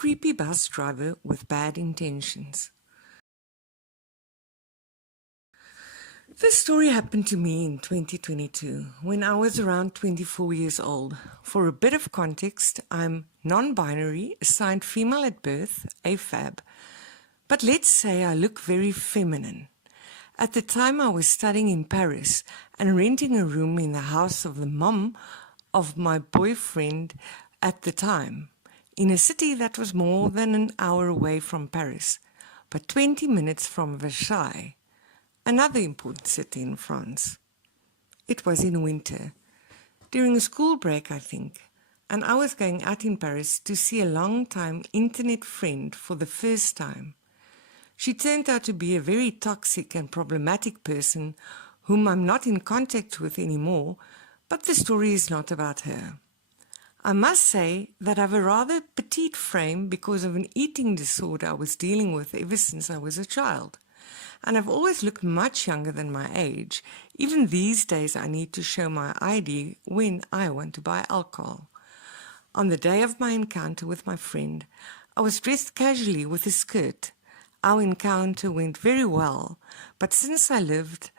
creepy bus driver with bad intentions. This story happened to me in 2022 when I was around 24 years old. For a bit of context, I'm non-binary, assigned female at birth, AFAB. But let's say I look very feminine. At the time I was studying in Paris and renting a room in the house of the mum of my boyfriend at the time, in a city that was more than an hour away from Paris, but 20 minutes from Versailles, another important city in France. It was in winter, during a school break I think, and I was going out in Paris to see a long-time internet friend for the first time. She turned out to be a very toxic and problematic person whom I'm not in contact with anymore, but the story is not about her. I must say that I have a rather petite frame because of an eating disorder I was dealing with ever since I was a child. And I've always looked much younger than my age. Even these days I need to show my ID when I want to buy alcohol. On the day of my encounter with my friend, I was dressed casually with a skirt. Our encounter went very well, but since I lived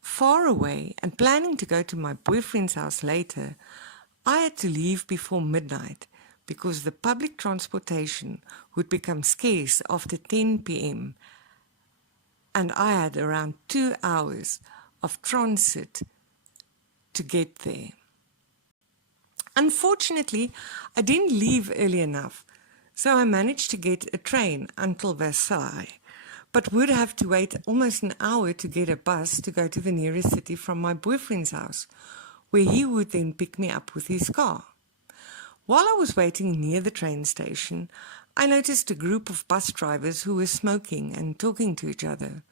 far away and planning to go to my boyfriend's house later, I had to leave before midnight because the public transportation would become scarce after 10 p.m. and I had around 2 hours of transit to get there. Unfortunately, I didn't leave early enough, so I managed to get a train until Versailles, but would have to wait almost an hour to get a bus to go to the nearest city from my boyfriend's house, where he would then pick me up with his car. While I was waiting near the train station, I noticed a group of bus drivers who were smoking and talking to each other.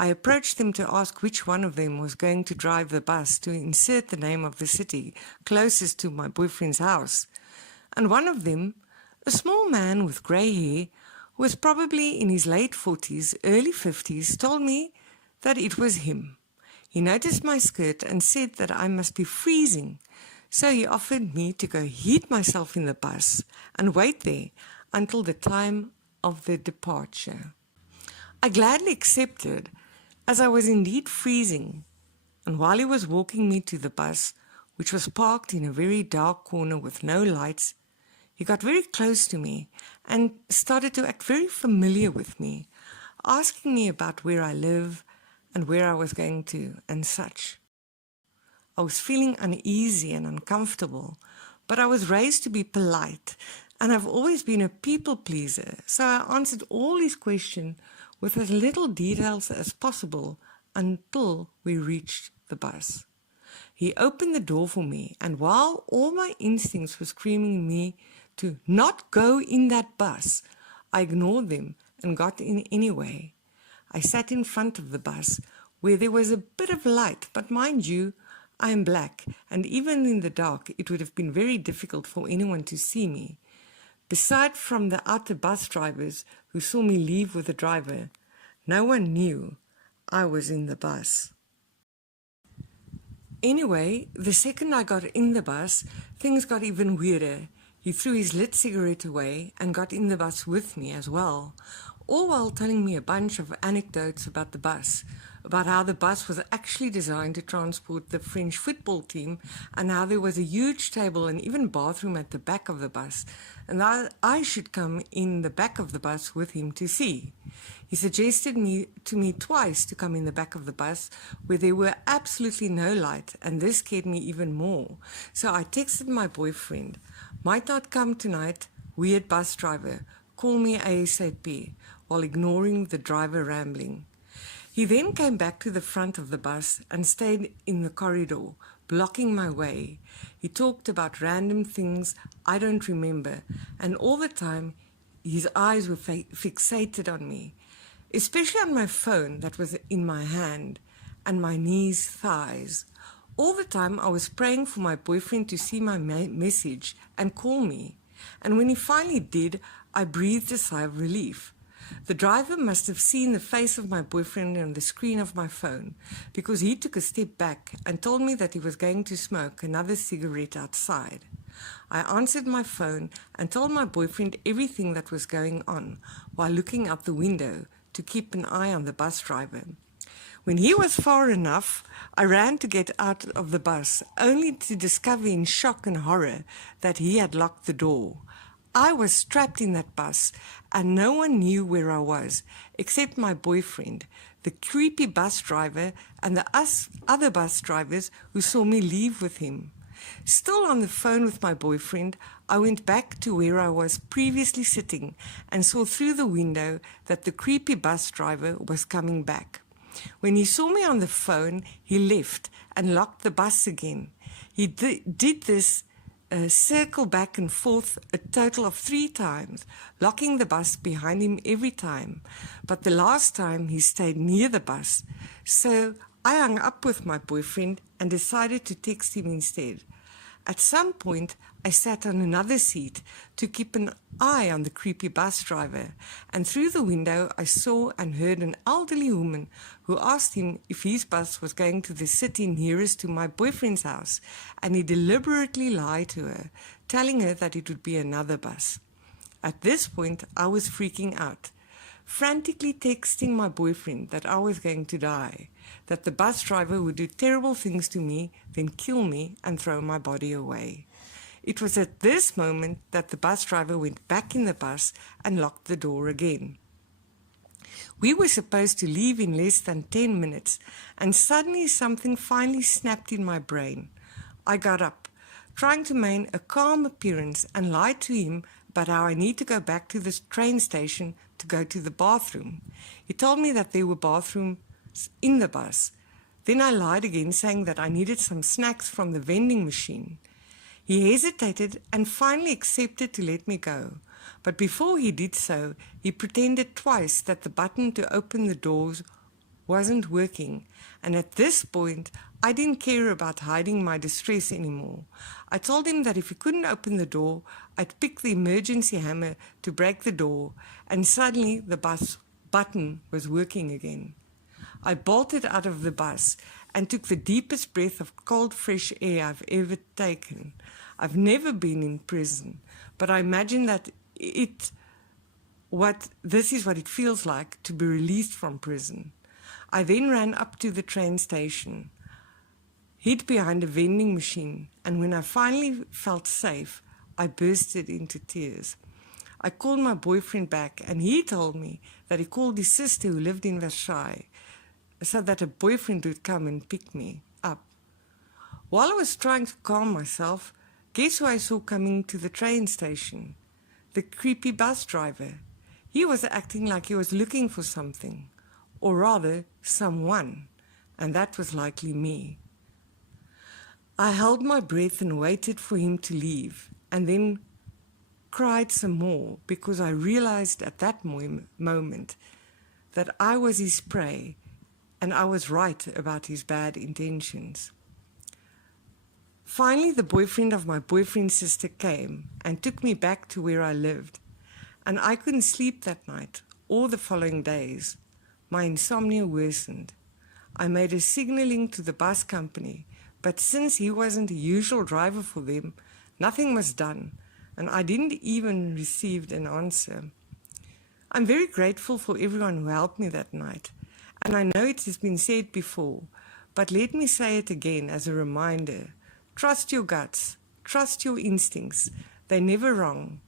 I approached them to ask which one of them was going to drive the bus to insert the name of the city closest to my boyfriend's house, and one of them, a small man with grey hair, who was probably in his late 40s, early 50s, told me that it was him. He noticed my skirt and said that I must be freezing, so he offered me to go heat myself in the bus and wait there until the time of the departure. I gladly accepted, as I was indeed freezing, and while he was walking me to the bus, which was parked in a very dark corner with no lights, he got very close to me and started to act very familiar with me, asking me about where I live and where I was going to and such. I was feeling uneasy and uncomfortable, but I was raised to be polite, and I've always been a people pleaser, so I answered all his questions with as little details as possible until we reached the bus. He opened the door for me, and while all my instincts were screaming me to not go in that bus, I ignored them and got in anyway. I sat in front of the bus where there was a bit of light, but mind you, I am black, and even in the dark it would have been very difficult for anyone to see me. Beside from the outer bus drivers who saw me leave with the driver, no one knew I was in the bus. Anyway, the second I got in the bus, things got even weirder. He threw his lit cigarette away and got in the bus with me as well, all while telling me a bunch of anecdotes about the bus, about how the bus was actually designed to transport the French football team and how there was a huge table and even bathroom at the back of the bus, and that I should come in the back of the bus with him to see. He suggested to me twice to come in the back of the bus where there were absolutely no light, and this scared me even more. So I texted my boyfriend, "Might not come tonight, weird bus driver, call me ASAP," while ignoring the driver rambling. He then came back to the front of the bus and stayed in the corridor, blocking my way. He talked about random things I don't remember, and all the time his eyes were fixated on me, especially on my phone that was in my hand and my knees, thighs. All the time I was praying for my boyfriend to see my message and call me, and when he finally did, I breathed a sigh of relief. The driver must have seen the face of my boyfriend on the screen of my phone, because he took a step back and told me that he was going to smoke another cigarette outside. I answered my phone and told my boyfriend everything that was going on while looking out the window to keep an eye on the bus driver. When he was far enough, I ran to get out of the bus, only to discover in shock and horror that he had locked the door. I was trapped in that bus, and no one knew where I was, except my boyfriend, the creepy bus driver, and the other bus drivers who saw me leave with him. Still on the phone with my boyfriend, I went back to where I was previously sitting and saw through the window that the creepy bus driver was coming back. When he saw me on the phone, he left and locked the bus again. He did this circle back and forth a total of 3 times, locking the bus behind him every time. But the last time he stayed near the bus. So I hung up with my boyfriend and decided to text him instead. At some point, I sat on another seat to keep an eye on the creepy bus driver, and through the window I saw and heard an elderly woman who asked him if his bus was going to the city nearest to my boyfriend's house, and he deliberately lied to her, telling her that it would be another bus. At this point, I was freaking out, frantically texting my boyfriend that I was going to die, that the bus driver would do terrible things to me, then kill me and throw my body away. It was at this moment that the bus driver went back in the bus and locked the door again. We were supposed to leave in less than 10 minutes, and suddenly something finally snapped in my brain. I got up, trying to maintain a calm appearance, and lied to him about how I need to go back to the train station to go to the bathroom. He told me that there were bathrooms in the bus. Then I lied again, saying that I needed some snacks from the vending machine. He hesitated and finally accepted to let me go. But before he did so, he pretended twice that the button to open the doors wasn't working. And at this point, I didn't care about hiding my distress anymore. I told him that if he couldn't open the door, I'd pick the emergency hammer to break the door, and suddenly the bus button was working again. I bolted out of the bus and took the deepest breath of cold, fresh air I've ever taken. I've never been in prison, but I imagine that this is what it feels like to be released from prison. I then ran up to the train station, hid behind a vending machine, and when I finally felt safe, I bursted into tears. I called my boyfriend back, and he told me that he called his sister who lived in Versailles so that a boyfriend would come and pick me up. While I was trying to calm myself, guess who I saw coming to the train station? The creepy bus driver. He was acting like he was looking for something, or rather, someone, and that was likely me. I held my breath and waited for him to leave, and then cried some more because I realized at that moment that I was his prey, and I was right about his bad intentions. Finally, the boyfriend of my boyfriend's sister came and took me back to where I lived, and I couldn't sleep that night or the following days. My insomnia worsened. I made a signaling to the bus company, but since he wasn't a usual driver for them, nothing was done, and I didn't even receive an answer. I'm very grateful for everyone who helped me that night, and I know it has been said before, but let me say it again as a reminder. Trust your guts. Trust your instincts. They're never wrong.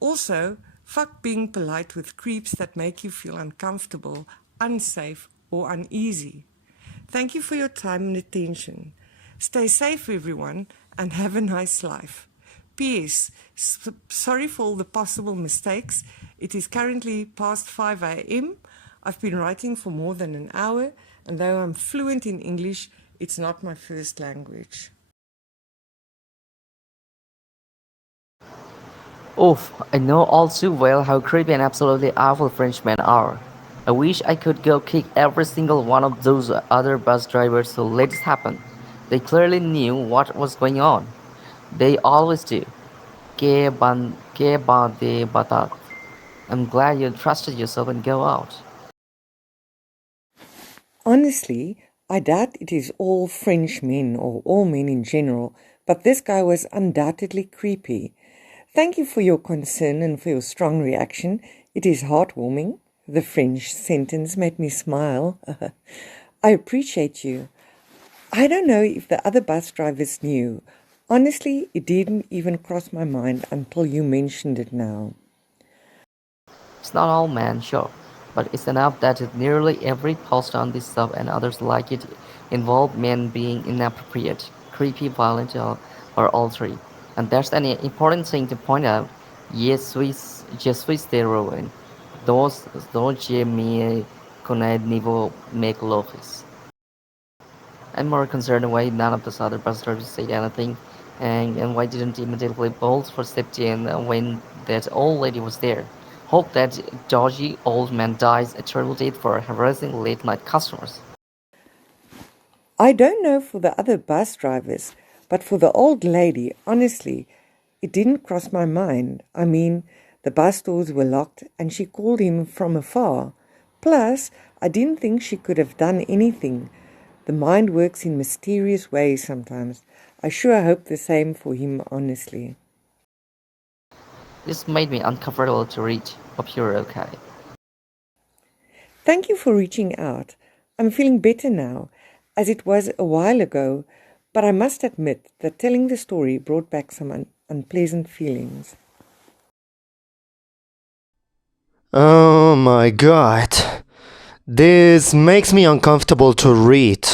Also, fuck being polite with creeps that make you feel uncomfortable, unsafe, or uneasy. Thank you for your time and attention. Stay safe, everyone, and have a nice life. P.S. Sorry for all the possible mistakes. It is currently past 5 a.m. I've been writing for more than an hour, and though I'm fluent in English, it's not my first language. Oof, I know all too well how creepy and absolutely awful Frenchmen are. I wish I could go kick every single one of those other bus drivers who let this happen. They clearly knew what was going on. They always do. Que ban de batat. I'm glad you trusted yourself and go out. Honestly, I doubt it is all French men or all men in general, but this guy was undoubtedly creepy. Thank you for your concern and for your strong reaction. It is heartwarming. The French sentence made me smile. I appreciate you. I don't know if the other bus drivers knew. Honestly, it didn't even cross my mind until you mentioned it now. It's not all men, sure, but it's enough that nearly every post on this sub and others like it involve men being inappropriate, creepy, violent, or all three. And that's an important thing to point out. Je suis heroine. Those je me connais niveau make lofis. I'm more concerned why none of those other bus drivers said anything, and why didn't immediately bolt for stepped in when that old lady was there. Hope that dodgy old man dies a terrible death for harassing late night customers. I don't know for the other bus drivers, but for the old lady, honestly, it didn't cross my mind. I mean, the bus doors were locked and she called him from afar. Plus, I didn't think she could have done anything. The mind works in mysterious ways sometimes. I sure hope the same for him, honestly. This made me uncomfortable to read. Hope you're okay. Thank you for reaching out. I'm feeling better now, as it was a while ago, but I must admit that telling the story brought back some unpleasant feelings. Oh my god. This makes me uncomfortable to read.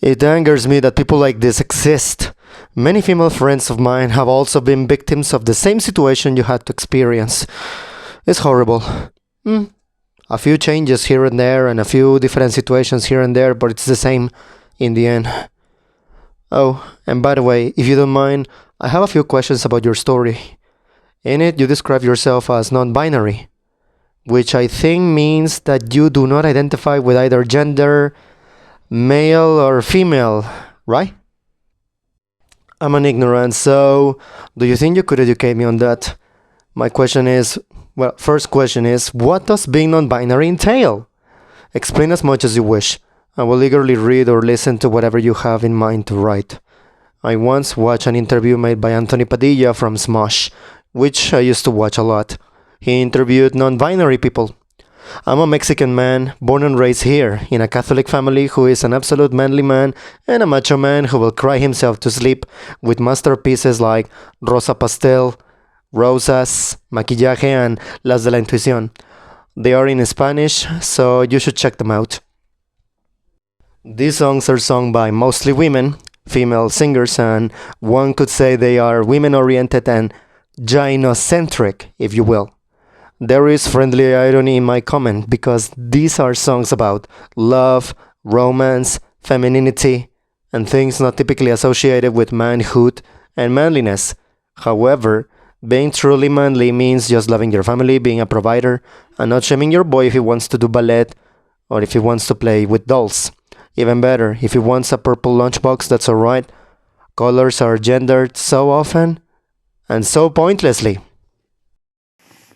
It angers me that people like this exist. Many female friends of mine have also been victims of the same situation you had to experience. It's horrible. A few changes here and there and a few different situations here and there, but it's the same in the end. Oh, and by the way, if you don't mind, I have a few questions about your story. In it, you describe yourself as non-binary, which I think means that you do not identify with either gender, male or female, right? I'm an ignorant, so do you think you could educate me on that? My question is, first question is, what does being non-binary entail? Explain as much as you wish. I will eagerly read or listen to whatever you have in mind to write. I once watched an interview made by Anthony Padilla from Smosh, which I used to watch a lot. He interviewed non-binary people. I'm a Mexican man, born and raised here, in a Catholic family who is an absolute manly man and a macho man who will cry himself to sleep with masterpieces like Rosa Pastel, Rosas, Maquillaje, and Las de la Intuición. They are in Spanish, so you should check them out. These songs are sung by mostly women, female singers, and one could say they are women-oriented and gynocentric, if you will. There is friendly irony in my comment because these are songs about love, romance, femininity, and things not typically associated with manhood and manliness. However, being truly manly means just loving your family, being a provider, and not shaming your boy if he wants to do ballet or if he wants to play with dolls. Even better, if he wants a purple lunchbox, that's alright. Colors are gendered so often and so pointlessly.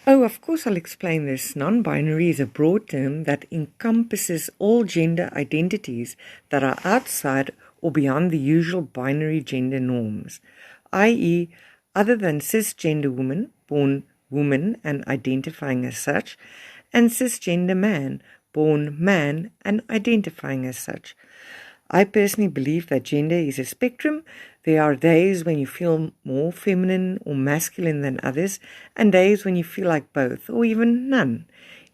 Oh, of course I'll explain this. Non-binary is a broad term that encompasses all gender identities that are outside or beyond the usual binary gender norms, i.e., other than cisgender woman, born woman and identifying as such, and cisgender man, born man and identifying as such. I personally believe that gender is a spectrum. There are days when you feel more feminine or masculine than others, and days when you feel like both, or even none.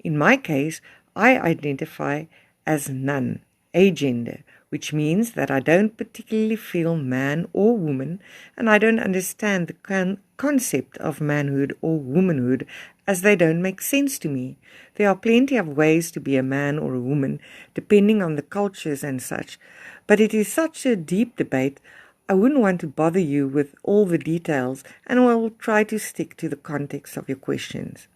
In my case, I identify as none, agender, which means that I don't particularly feel man or woman, and I don't understand the concept of manhood or womanhood, as they don't make sense to me. There are plenty of ways to be a man or a woman, depending on the cultures and such, but it is such a deep debate, I wouldn't want to bother you with all the details, and I will try to stick to the context of your questions.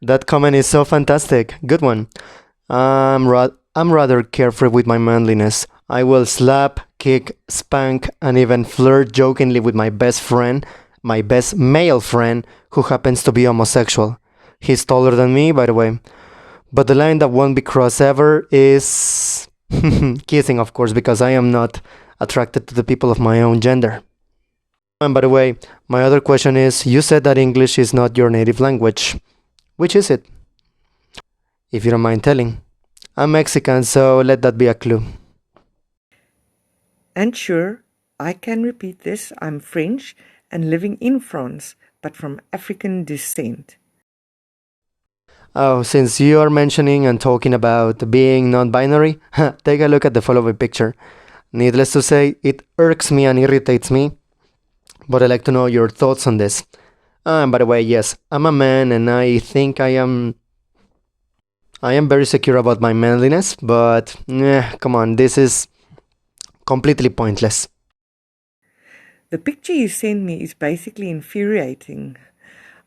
That comment is so fantastic. Good one. I'm rather carefree with my manliness. I will slap, kick, spank, and even flirt jokingly with my best friend, my best male friend, who happens to be homosexual. He's taller than me, by the way. But the line that won't be crossed ever is Kissing, of course, because I am not attracted to the people of my own gender. And by the way, my other question is, you said that English is not your native language. Which is it? If you don't mind telling. I'm Mexican, so let that be a clue. And sure, I can repeat this. I'm French and living in France, but from African descent. Oh, since you are mentioning and talking about being non-binary, take a look at the following picture. Needless to say, it irks me and irritates me, but I'd like to know your thoughts on this. And by the way, yes, I'm a man and I think I am very secure about my manliness, but come on, this is completely pointless. The picture you send me is basically infuriating.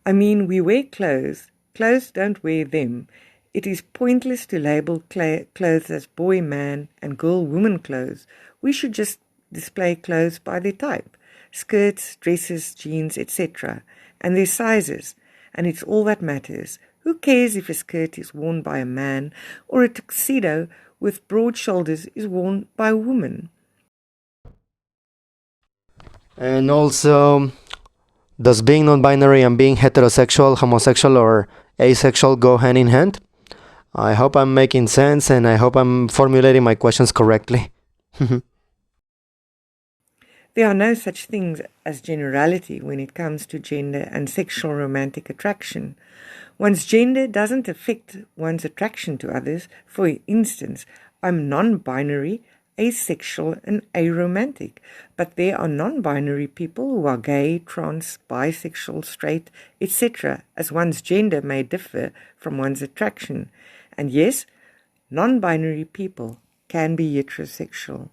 I mean, we wear clothes. Clothes don't wear them. It is pointless to label clothes as boy, man, and girl, woman clothes. We should just display clothes by their type. Skirts, dresses, jeans, etc. and their sizes. And it's all that matters. Who cares if a skirt is worn by a man or a tuxedo with broad shoulders is worn by a woman? And also, does being non-binary and being heterosexual, homosexual, or asexual go hand in hand? I hope I'm making sense and I hope I'm formulating my questions correctly. There are no such things as generality when it comes to gender and sexual romantic attraction. One's gender doesn't affect one's attraction to others. For instance, I'm non-binary, asexual and aromantic, but there are non-binary people who are gay, trans, bisexual, straight, etc., as one's gender may differ from one's attraction. And yes, non-binary people can be heterosexual.